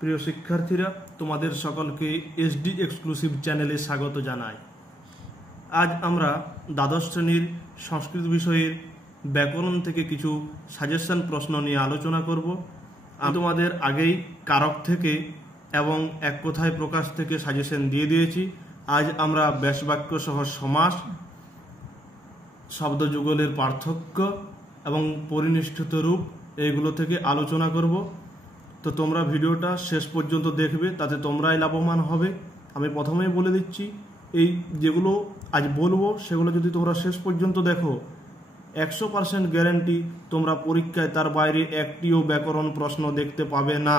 প্রিয় শিক্ষার্থীরা, তোমাদের সকলকে এসডি এক্সক্লুসিভ চ্যানেলে স্বাগত জানাই। আজ আমরা দ্বাদশ শ্রেণীর সংস্কৃত বিষয়ের ব্যাকরণ থেকে কিছু সাজেশন প্রশ্ন নিয়ে আলোচনা করব। আমি তোমাদের আগেই কারক থেকে এবং এক কথায় প্রকাশ থেকে সাজেশন দিয়ে দিয়েছি। আজ আমরা ব্যাসবাক্য সহ সমাস, শব্দযুগলের পার্থক্য এবং পরিনিষ্ঠিত রূপ এইগুলো থেকে আলোচনা করব। তো তোমরা ভিডিওটা শেষ পর্যন্ত দেখবে, তাতে তোমরাই লাভবান হবে। আমি প্রথমেই বলে দিচ্ছি, এই যেগুলো আজ বলবো সেগুলো যদি তোমরা শেষ পর্যন্ত দেখো 100% গ্যারান্টি তোমরা পরীক্ষায় তার বাইরে একটিও ব্যাকরণ প্রশ্ন দেখতে পাবে না।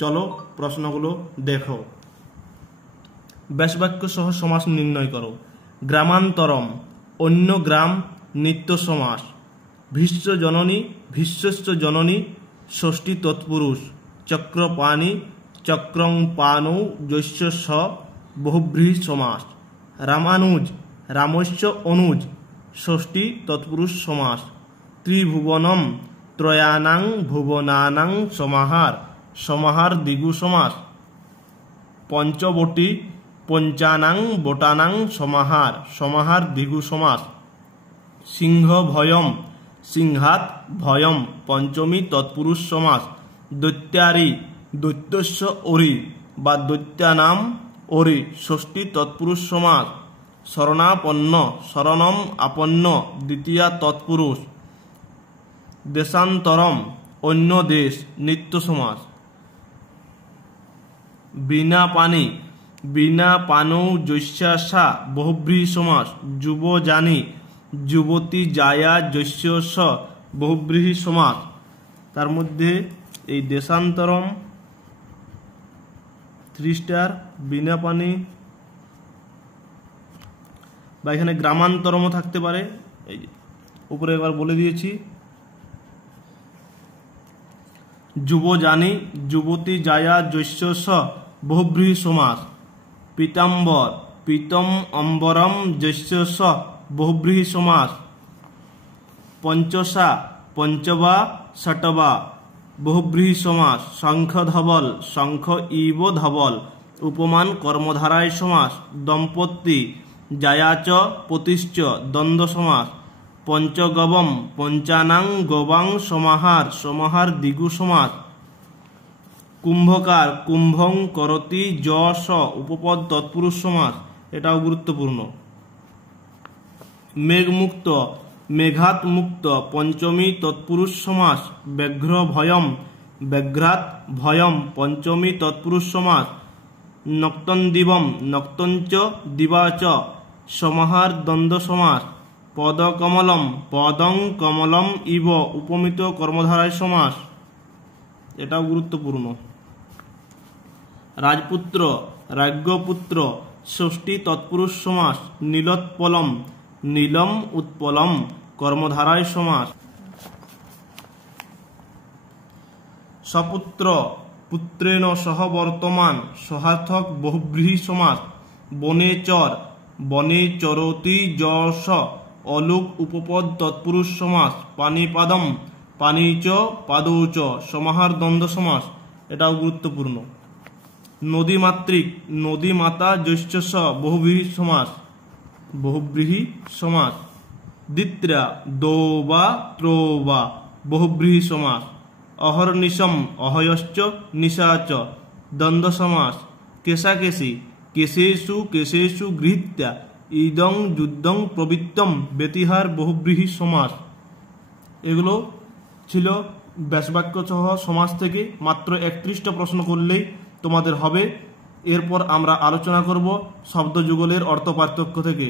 চলো প্রশ্নগুলো দেখো। ব্যাসবাক্য সহ সমাস নির্ণয় করো। গ্রামান্তরম, অন্য গ্রাম, নিত্য সমাস। ভীষ্ম জননী, ভীষ্মশ্চ জননী, ষষ্ঠী তৎপুরুষ। চক্রপাণি, চক্রং পানৌ, যস্য স, বহুব্রীহি সমাস। রামানুজ, রামস্য অনুজ, ষষ্ঠী তৎপুরুষ সমাস। ত্রিভুবনম, ত্রয়ানাং ভুবনানাং সমাহার, সমাহার দ্বিগু সমাস। পঞ্চবটি, পঞ্চানাং বটানাং সমাহার, সমাহার দ্বিগু সমাস। সিংহ ভয়ম, সিংহাত ভয়ম, পঞ্চমী তৎপুরুষ সমাস। দৈত্যারি, দৈত্যস্য অরি বা দৈত্যানাম অরি, ষষ্ঠী তৎপুরুষ সমাস। শরণাপন্ন, শরণম আপন্ন, দ্বিতীয়া তৎপুরুষ। দেশান্তরম, অন্য দেশ, নিত্য সমাস। বিনা পানি, বিনা পানৌ যস্যা, বহুব্রীহি সমাস। যুবজানি, যুবতী জায়া, যস্য স, বহুব্রীহি সমাস। তার মধ্যে এই দেশান্তরম 3 স্টার, বিনা পানি বা এখানে গ্রামান্তরমও থাকতে পারে, এই যে উপরে একবার বলে দিয়েছি। যুবজানি, যুবতী জায়া, যস্য স, বহুব্রীহি সমাস। পীতাম্বর, পীতম অম্বরম, যস্য স, বহুব্রীহি সমাস। পঞ্চসা, পঞ্চবা, ষটবা, বহুব্রীহি সমাস। শঙ্খ ধবল, শঙ্খ ইব ধবল, উপমান কর্মধারায় সমাস। দম্পতি, জায়াচ পতিশ্চ, দ্বন্দ্ব সমাস। পঞ্চগবম, পঞ্চানাং গবাং সমাহার, সমাহার দ্বিগু সমাস। কুম্ভকার, কুম্ভং করতি, য স, উপপদ তৎপুরুষ সমাস। এটাও গুরুত্বপূর্ণ। মেঘমুক্ত, মেঘাত মুক্ত, পঞ্চমী তৎপুরুষ সমাস। ব্যাঘ্র ভয়ম, ব্যাঘ্রাত ভয়ম, পঞ্চমী তৎপুরুষ সমাস। নক্তন্দিবম, নক্তঞ্চ দিবাচ, সমাহার দ্বন্দ্ব সমাস। পদকমলম, পদং কমলম ইব, উপমিত কর্মধারায় সমাস। এটাও গুরুত্বপূর্ণ। রাজপুত্র, রাজ্ঞপুত্র, ষষ্ঠী তৎপুরুষ সমাস। নীলোৎপলম, নীলম উৎপলম, কর্মধারায় সমাস। সপুত্র, পুত্রেণ সহ বর্তমান, সহার্থক বহুব্রীহি সমাস। বনে চর, বনে চরতি, য স, অলুক উপপদ তৎপুরুষ সমাস। পানিপাদম, পানিচ পাদৌচ, সমাহার দ্বন্দ্ব সমাস। এটাও গুরুত্বপূর্ণ। নদীমাতৃক, নদীমাতা, যস্য স, বহুব্রীহি সমাস, বহুব্রীহি সমাস। দ্বিত্রা, দৌবা, ত্রৌবা, বহুব্রীহি সমাস। অহর্নিশম, অহয়শ্চ নিশাচ, দ্বন্দ্ব সমাস। কেশাকেশী, কেশেষু কেশেষু গৃহীত্যা, ইদং যুদ্ধং প্রবৃত্তম, ব্যতিহার, বহুব্রীহি সমাস। এগুলো ছিল ব্যাসবাক্য সহ সমাস থেকে। মাত্র 31টা প্রশ্ন করলেই তোমাদের হবে। এরপর আমরা আলোচনা করব শব্দযুগলের অর্থ পার্থক্য থেকে।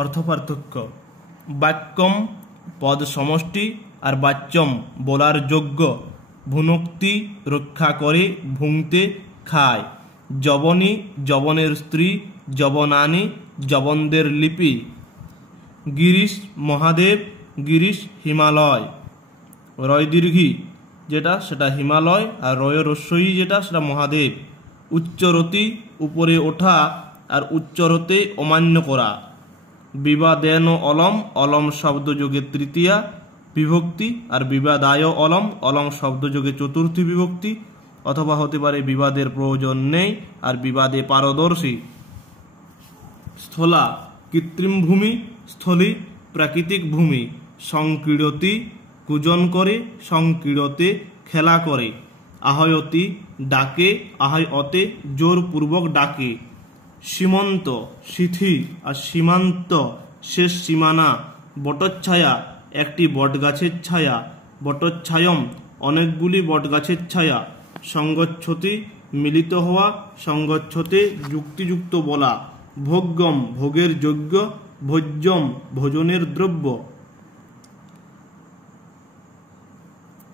অর্থ পার্থক্য: বাক্যম পদ সমষ্টি আর বাচ্যম বলার যোগ্য। ভুনোক্তি রক্ষা করে, ভুংতে খায়। যবনী যবনের স্ত্রী, যবনানি যবনদের লিপি। গিরিশ মহাদেব, গিরিশ হিমালয়। রয় দীর্ঘী যেটা সেটা হিমালয়, আর রয় রস্যই যেটা সেটা মহাদেব। উচ্চরতি উপরে ওঠা, আর উচ্চরতে অমান্য করা। বিবাদেন অলম, অলম শব্দযোগে তৃতীয়া বিভক্তি, আর বিবাদায় অলম, অলম শব্দযোগে চতুর্থী বিভক্তি। অথবা হতে পারে বিবাদের প্রয়োজন নেই আর বিবাদে পারদর্শী। স্থলা কৃত্রিম ভূমি, স্থলী প্রাকৃতিক ভূমি। সংক্রীড়তি পূজন করে, সংক্রীড়তে খেলা করে। আহয়তি ডাকে, আহয়তে জোরপূর্বক ডাকে। সীমন্ত সিথি আর সীমান্ত শেষ সীমানা। বটচ্ছায়া একটি বটগাছের ছায়া। বটচ্ছায়ম অনেকগুলি বটগাছের ছায়া। সঙ্গচ্ছতি মিলিত হওয়া, সঙ্গচ্ছতে যুক্তিযুক্ত বলা। ভোগ্যম ভোগের যোগ্য, ভোজ্যম ভোজনের দ্রব্য।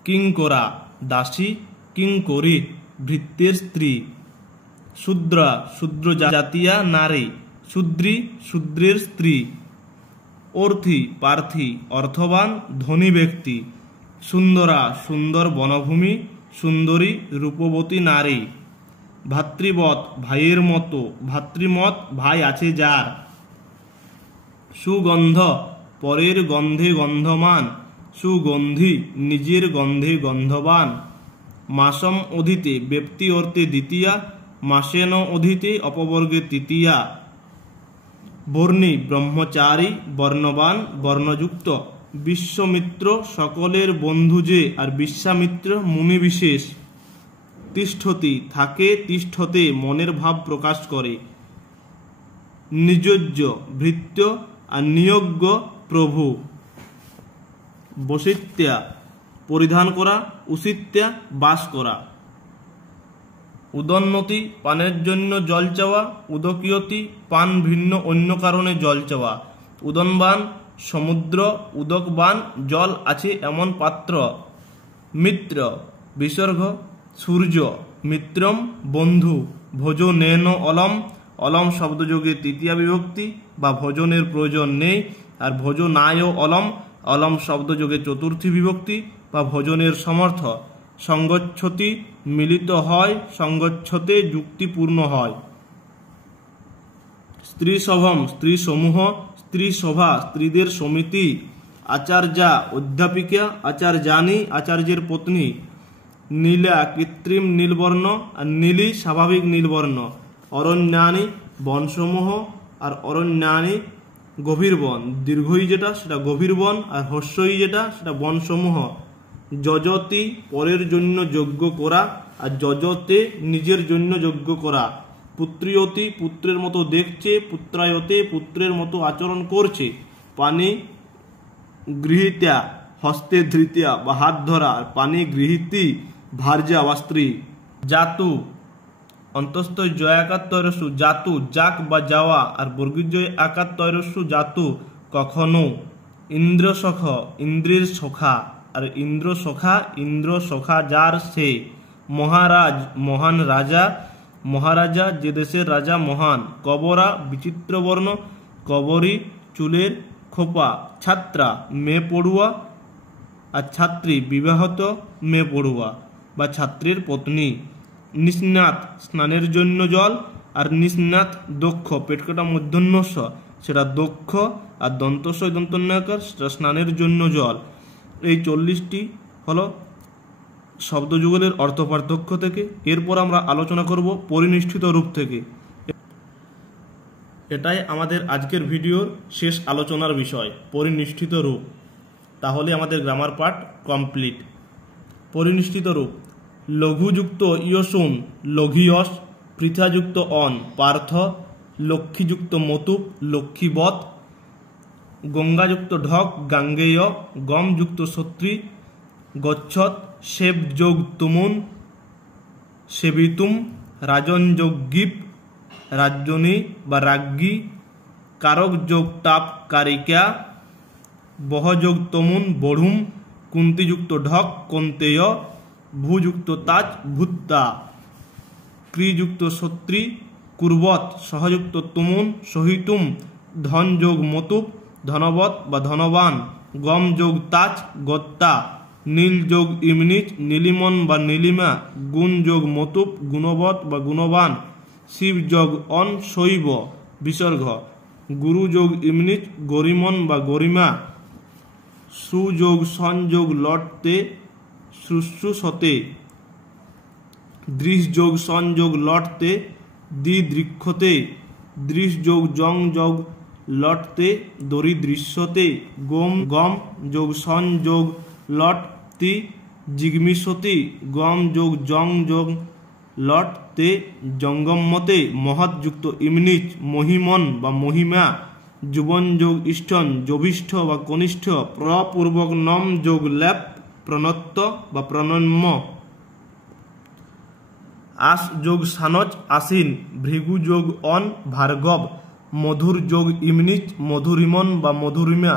কিঙ্করা দাসী, কিঙ্করী ভৃত্যের স্ত্রী। শূদ্রা শূদ্র জাতীয়া নারী, শূদ্রী শূদ্রের স্ত্রী। অর্থী প্রার্থী অর্থবান ধনী ব্যক্তি। সুন্দরা সুন্দর বনভূমি, সুন্দরী রূপবতী নারী। ভাতৃবৎ ভাইয়ের মতো, ভাতৃমত ভাই আছে যার। সুগন্ধ পরের গন্ধে গন্ধমান, সুগন্ধি নিজের গন্ধে গন্ধবান। মাসম অধীতে ব্যক্তি অর্থে দ্বিতীয়া, মাসেন অধীতে অপবর্গে তৃতীয়া। বর্ণী ব্রহ্মচারী বর্ণবান বর্ণযুক্ত। বিশ্বমিত্র সকলের বন্ধু যে, আর বিশ্বামিত্র মুনি বিশেষ। তিষ্ঠতি থাকে, তিষ্ঠতে মনের ভাব প্রকাশ করে। নিজজ্য ভৃত্য আর নিয়োগ্য প্রভু। বসিত্যা পরিধান করা, উষিত্যা বাস করা। উদন্নতি পানের জন্য জল চাওয়া, উদকীয়তি পান ভিন্ন অন্য কারণে জল চাওয়া। উদনবান সমুদ্র, উদকবান জল আছে এমন পাত্র। মিত্র বিসর্গ সূর্য, মিত্রম বন্ধু। ভোজনেন অলম, অলম শব্দযোগে তৃতীয়া বিভক্তি বা ভোজনের প্রয়োজন নেই। আর ভোজনায় অলম, অলম শব্দযোগে চতুর্থী বিভক্তি বা ভোজনের সমর্থ। সঙ্গচ্ছতি মিলিত হয়, সঙ্গচ্ছতে যুক্তিপূর্ণ হয়। স্ত্রী সভম স্ত্রী সমূহ, স্ত্রী সভা স্ত্রীদের সমিতি। আচার্যা অধ্যাপিকা, আচার্যানি আচার্যের পত্নী। নীলা কৃত্রিম নীলবর্ণ আর নীলি স্বাভাবিক নীলবর্ণ। অরণ্যানি বনসমূহ আর অরণ্যানি গভীর বন। দীর্ঘই যেটা সেটা গভীর বন, আর হ্রস্বই যেটা সেটা বনসমূহ। যজতি পরের জন্য যজ্ঞ করা, আর যজতে নিজের জন্য যজ্ঞ করা। পুত্রিয়তি পুত্রের মতো দেখছে, পুত্রায়তে পুত্রের মতো আচরণ করছে। পানি গৃহীতা হস্তে ধৃতিয়া বা হাত ধরা, আর পানি গৃহীতি ভার্যা বা স্ত্রী। জাতু অন্তস্থ জয়াকার তৈরস্যু জাতু যাক বা যাওয়া, আর বর্গীজয় আকার তৈরস্যু জাতু কখনো। ইন্দ্র সখ ইন্দ্রের সখা, আর ইন্দ্র সখা ইন্দ্র সখা যার সে। মহারাজ মহান রাজা, মহারাজা যে দেশের রাজা মহান। কবরা বিচিত্র বর্ণ, কবরী চুলের খোপা। ছাত্রা মেয়ে পড়ুয়া, আর ছাত্রী বিবাহত মেয়ে পড়ুয়া বা ছাত্রীর পত্নী। নিস্নাত স্নানের জন্য জল, আর নিস্নাত দক্ষ পেটকাটা মূর্ধন্যস্ব সেটা দক্ষ, আর দন্তস্ব দন্তন্যকার সেটা স্নানের জন্য জল। এই 40টি হলো শব্দযুগলের অর্থ পার্থক্য থেকে। এরপর আমরা আলোচনা করব পরিনিষ্ঠিত রূপ থেকে। এটাই আমাদের আজকের ভিডিওর শেষ আলোচনার বিষয়, পরিনিষ্ঠিত রূপ। তাহলে আমাদের গ্রামার পার্ট কমপ্লিট। পরিনিষ্ঠিত রূপ: লঘুযুক্ত ইয়সুন লঘিয়স, পৃথাযুক্ত অন পার্থ, লক্ষ্মীযুক্ত মতুপ লক্ষ্মীবৎ, গঙ্গাযুক্ত ঢক গাঙ্গেয়, গমযুক্ত সত্রী গচ্ছত, সেব যোগ তুমুন সেবিতুম, রাজন যোগ গিপ রাজ্যনী বা রাজ্ঞী, কারক যোগ তাপ কারিকা, বহযোগ তমুন বড়ুম, কুন্তিযুক্ত ঢক কন্তেয়, ভূযুক্ত তাজ ভূত্তা, ক্রিযুক্ত সত্রী কুর্বত, সহযুক্ত তুমুন সহিতুম, ধন যোগ মতুপ ধনবৎ বা ধনবান, গম যোগ তাজ গত্তা, নীল যোগ ইমনিচ নীলিমন বা নীলিমা, গুণ যোগ মতুপ গুণবৎ বা গুণবান, শিব যোগ অন শৈব বিসর্গ, গুরু যোগ ইমনিচ গরিমন বা গরিমা, সুযোগ সংযোগ লটতে শুশ্রূষতে। দৃশ যোগ সন যোগ লটতে দ্বিদৃক্ষতে দৃশ যোগ জং যোগ লটতে দরিদৃশ্যতে গম গম যোগ সন যোগ লট তি জিগমিষতি গম যোগ জং যোগ লট তে জঙ্গমতে মহৎ যুক্ত ইমনিচ মহিমন বা মহিমা যুবন যোগ ইষ্টন জভিষ্ঠ বা কনিষ্ঠ প্রপূর্বক নম যোগ ল্যাপ প্রণত্ত বা প্রণম্য আস যোগ সানচ আসিন ভৃগু যোগ অন ভার্গব মধুর যোগ ইমনিচ মধুরিমন বা মধুরিমা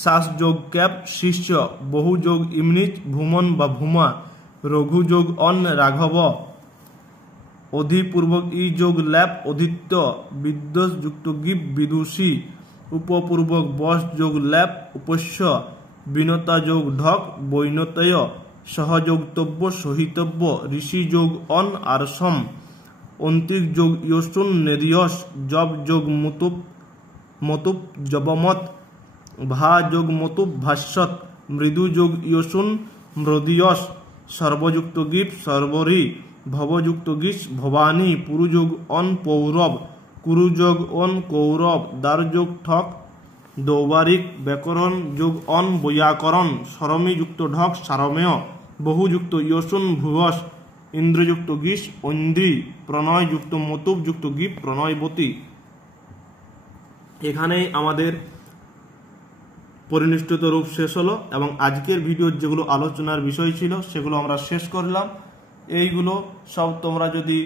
শ্বাস যোগ ক্যাপ শিষ্য বহু যোগ ইমনিচ ভূমন বা ভূমা রঘু যোগ অন রাঘব অধিপূর্বক ই যোগ ল্যাপ অধিত্য বিদ্বেষ যুক্ত গিব বিদুষী উপপূর্বক বস যোগ ল্যাপ উপস্য বিনতা যোগ ঢক বৈনতয় সহযোগতব্য সহিতব্য ঋষি যোগ অন আরসম অন্তিক যোগ ইয়সুন নেদিয়স জব যোগ মুতুপ মতুপ জবমত ভা যোগ মতুপ ভাষ্যত মৃদু যোগ ইয়সুন মৃদিয়স সর্বযুক্ত গীপ সর্বরী ভবযুক্ত গীস ভবানী পুরুযোগ অন পৌরব কুরুযোগ অন কৌরব দ্বারযোগ ঠক দৌবারিক ব্যাকরণ যোগ অন বৈয়াকরণ সরমী যুক্ত ঢক সারমেয় বহুযুক্ত ইয়সুন ভুবস ইন্দ্রযুক্ত গীস ঐন্দ্রী প্রণয় যুক্ত মতুব যুক্ত গীপ প্রণয়বতী। এখানেই আমাদের পরিনিষ্ঠিত রূপ শেষ হলো এবং আজকের ভিডিওর যেগুলো আলোচনার বিষয় ছিল সেগুলো আমরা শেষ করলাম। এইগুলো সব তোমরা যদি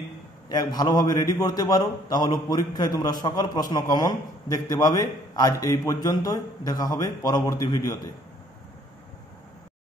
ভালোভাবে রেডি করতে পারো তাহলে পরীক্ষায় তোমরা সকল প্রশ্ন কমন দেখতে পাবে। আজ এই পর্যন্তই, দেখা হবে পরবর্তী ভিডিওতে।